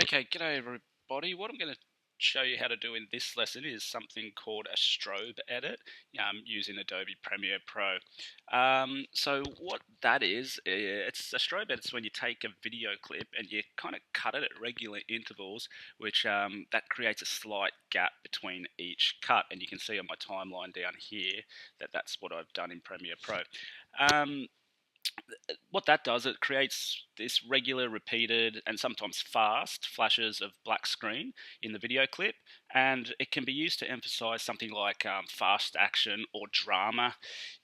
Okay, g'day everybody. What I'm going to show you how to do in this lesson is something called a strobe edit using Adobe Premiere Pro. So what that is, it's a strobe edit. It's when you take a video clip and you kind of cut it at regular intervals, which that creates a slight gap between each cut. And you can see on my timeline down here that that's what I've done in Premiere Pro. What that does, it creates this regular, repeated, and sometimes fast flashes of black screen in the video clip, and it can be used to emphasize something like fast action or drama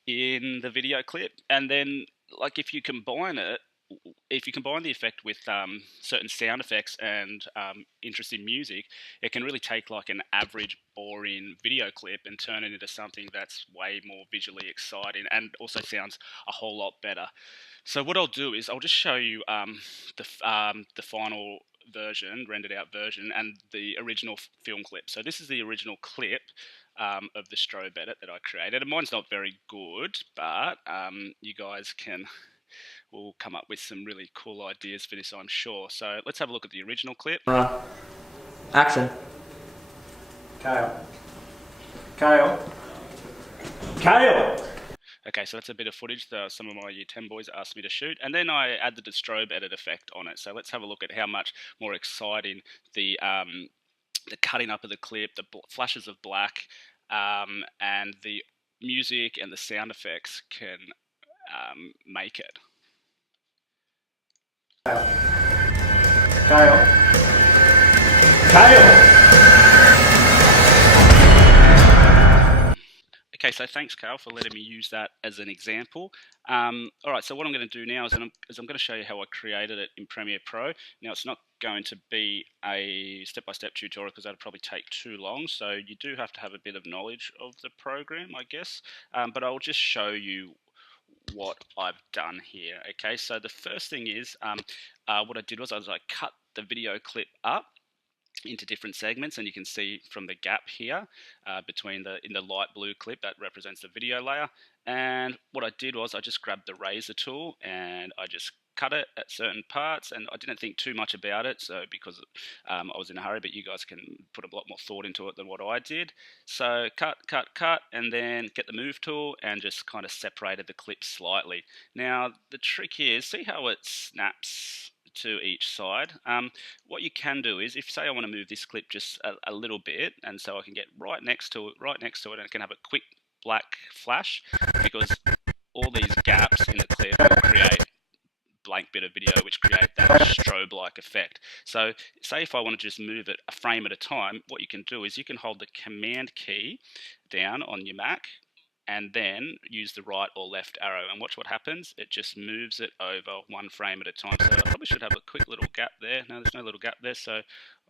in the video clip. And then, like, if you combine the effect with certain sound effects and interesting music, it can really take like an average boring video clip and turn it into something that's way more visually exciting and also sounds a whole lot better. So what I'll do is I'll just show you the final version, rendered out version, and the original film clip. So this is the original clip of the strobe edit that I created. And mine's not very good, but you guys will come up with some really cool ideas for this, I'm sure. So let's have a look at the original clip. Action. Kyle. Kyle. Kyle! Okay, so that's a bit of footage that some of my Year 10 boys asked me to shoot, and then I added the strobe edit effect on it. So let's have a look at how much more exciting the cutting up of the clip, the flashes of black, and the music and the sound effects can make it. Kyle. Kyle! Okay, so thanks, Carl, for letting me use that as an example. All right, so what I'm going to do now is I'm going to show you how I created it in Premiere Pro. Now, it's not going to be a step-by-step tutorial because that would probably take too long, so you do have to have a bit of knowledge of the program, I guess. But I'll just show you what I've done here. Okay, so the first thing is what I did was I cut the video clip up into different segments, and you can see from the gap here in the light blue clip that represents the video layer. And what I did was I just grabbed the razor tool and I just cut it at certain parts, and I didn't think too much about it, so because I was in a hurry, but you guys can put a lot more thought into it than what I did. So cut, and then get the move tool and just kind of separated the clip slightly. Now the trick here is, see how it snaps to each side. What you can do is, if say I want to move this clip just a little bit, and so I can get right next to it, and I can have a quick black flash, because all these gaps in the clip will create blank bit of video which create that strobe-like effect. So say if I want to just move it a frame at a time, what you can do is you can hold the command key down on your Mac and then use the right or left arrow, and watch what happens. It just moves it over one frame at a time. So I probably should have a quick little gap there. No, there's no little gap there, so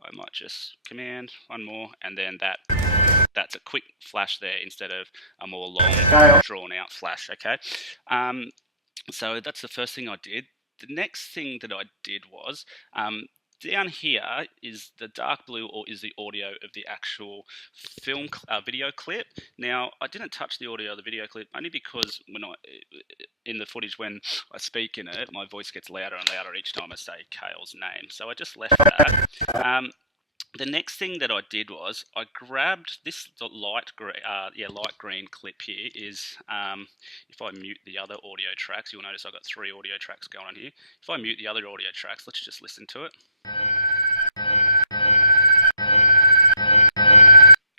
I might just command one more, and then that's a quick flash there instead of a more long, drawn out flash. Okay, so that's the first thing I did. The next thing that I did was down here is the dark blue, or is the audio of the actual video clip. Now, I didn't touch the audio of the video clip only because in the footage when I speak in it, my voice gets louder and louder each time I say Kale's name. So I just left that. The next thing that I did was I grabbed this light green clip here. Is if I mute the other audio tracks, you'll notice I've got 3 audio tracks going on here. If I mute the other audio tracks, let's just listen to it.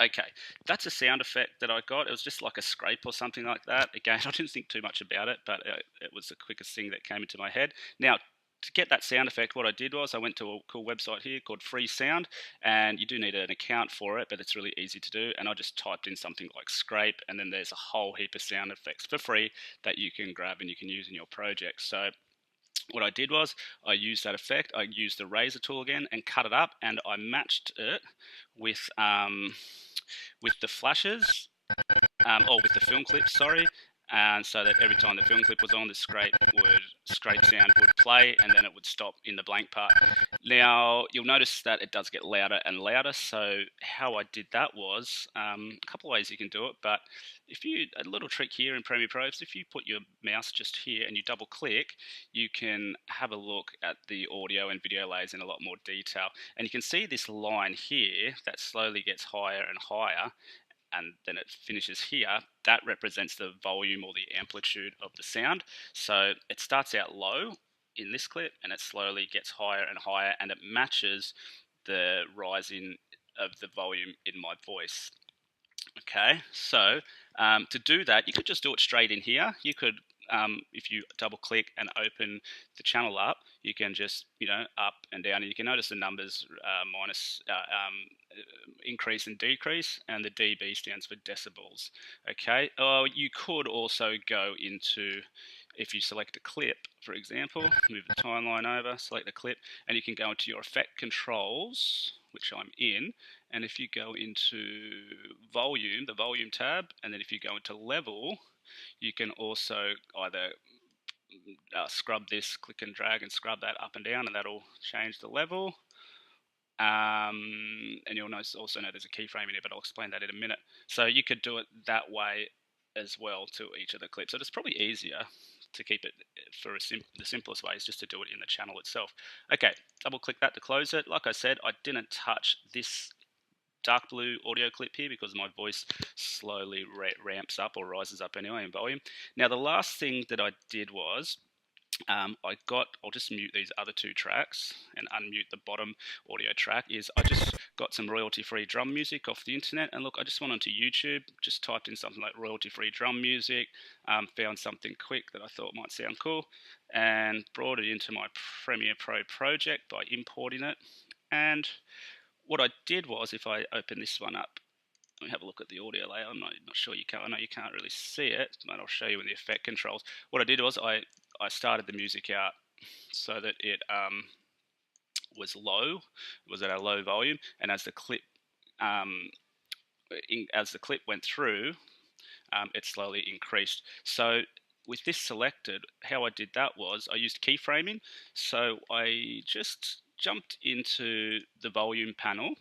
Okay, that's a sound effect that I got. It was just like a scrape or something like that. Again, I didn't think too much about it, but it was the quickest thing that came into my head. Now, to get that sound effect, what I did was I went to a cool website here called Free Sound, and you do need an account for it, but it's really easy to do. And I just typed in something like scrape, and then there's a whole heap of sound effects for free that you can grab and you can use in your project. So what I did was I used that effect. I used the razor tool again and cut it up, and I matched it with the flashes, or with the film clip, sorry. and so that every time the film clip was on, the scrape sound would play, and then it would stop in the blank part. Now you'll notice that it does get louder and louder. So how I did that was a couple of ways you can do it, but a little trick here in Premiere Pro is if you put your mouse just here and you double click, you can have a look at the audio and video layers in a lot more detail, and you can see this line here that slowly gets higher and higher, and then it finishes here. That represents the volume or the amplitude of the sound. So it starts out low in this clip and it slowly gets higher and higher, and it matches the rising of the volume in my voice. Okay, so to do that, you could just do it straight in here. You could, if you double click and open the channel up, you can just, up and down, and you can notice the numbers minus, increase and decrease, and the dB stands for decibels. Okay, you could also go into, if you select a clip, for example, move the timeline over, select the clip, and you can go into your effect controls, which I'm in, and if you go into volume, the volume tab, and then if you go into level, you can also either scrub this, click and drag and scrub that up and down, and that'll change the level. And you'll also know there's a keyframe in here, but I'll explain that in a minute. So you could do it that way as well to each of the clips. So it's probably easier to keep it for the simplest way is just to do it in the channel itself. Okay, double click that to close it. Like I said, I didn't touch this dark blue audio clip here because my voice slowly ramps up or rises up anyway in volume. Now the last thing that I did was I'll just mute these other two tracks and unmute the bottom audio track. I just got some royalty-free drum music off the internet, and look, I just went onto YouTube, just typed in something like royalty-free drum music, found something quick that I thought might sound cool, and brought it into my Premiere Pro project by importing it. And what I did was, if I open this one up, let me have a look at the audio layer. I'm not sure you can. I know you can't really see it, but I'll show you in the effect controls. What I did was I started the music out so that it was low. It was at a low volume, and as the clip went through, it slowly increased. So with this selected, how I did that was I used keyframing. So I just jumped into the volume panel.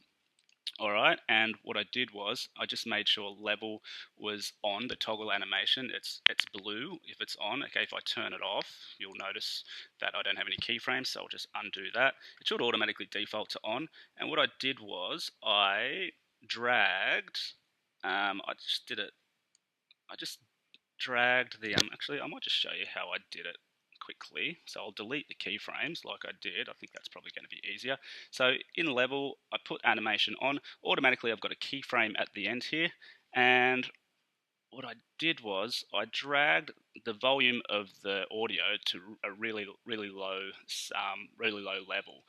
All right, and what I did was I just made sure level was on, the toggle animation. It's blue if it's on. Okay, if I turn it off, you'll notice that I don't have any keyframes, so I'll just undo that. It should automatically default to on. And what I did was I dragged, I just dragged the, actually I might just show you how I did it quickly. So I'll delete the keyframes like I did. I think that's probably going to be easier. So in level, I put animation on. Automatically, I've got a keyframe at the end here. And what I did was I dragged the volume of the audio to a really low level.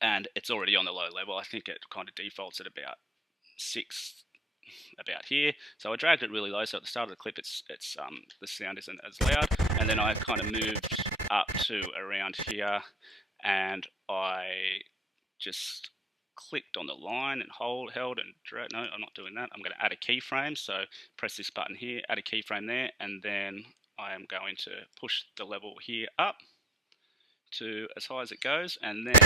And it's already on the low level. I think it kind of defaults at about 6, about here. So I dragged it really low, so at the start of the clip the sound isn't as loud, and then I kind of moved up to around here, and I just clicked on the line and held and drag. No, I'm not doing that. I'm going to add a keyframe, so press this button here, add a keyframe there, and then I am going to push the level here up to as high as it goes, and then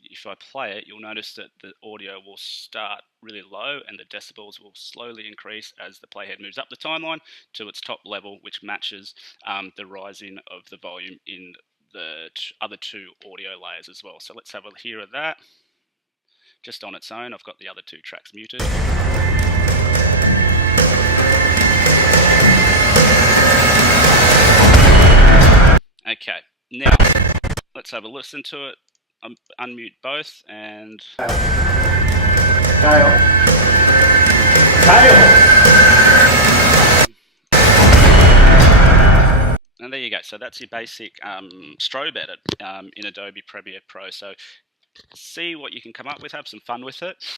if I play it, you'll notice that the audio will start really low and the decibels will slowly increase as the playhead moves up the timeline to its top level, which matches the rising of the volume in the other two audio layers as well. So let's have a hear of that. Just on its own, I've got the other two tracks muted. Okay, now let's have a listen to it. Unmute both and Kyle. And there you go. So that's your basic strobe edit in Adobe Premiere Pro. So see what you can come up with, have some fun with it.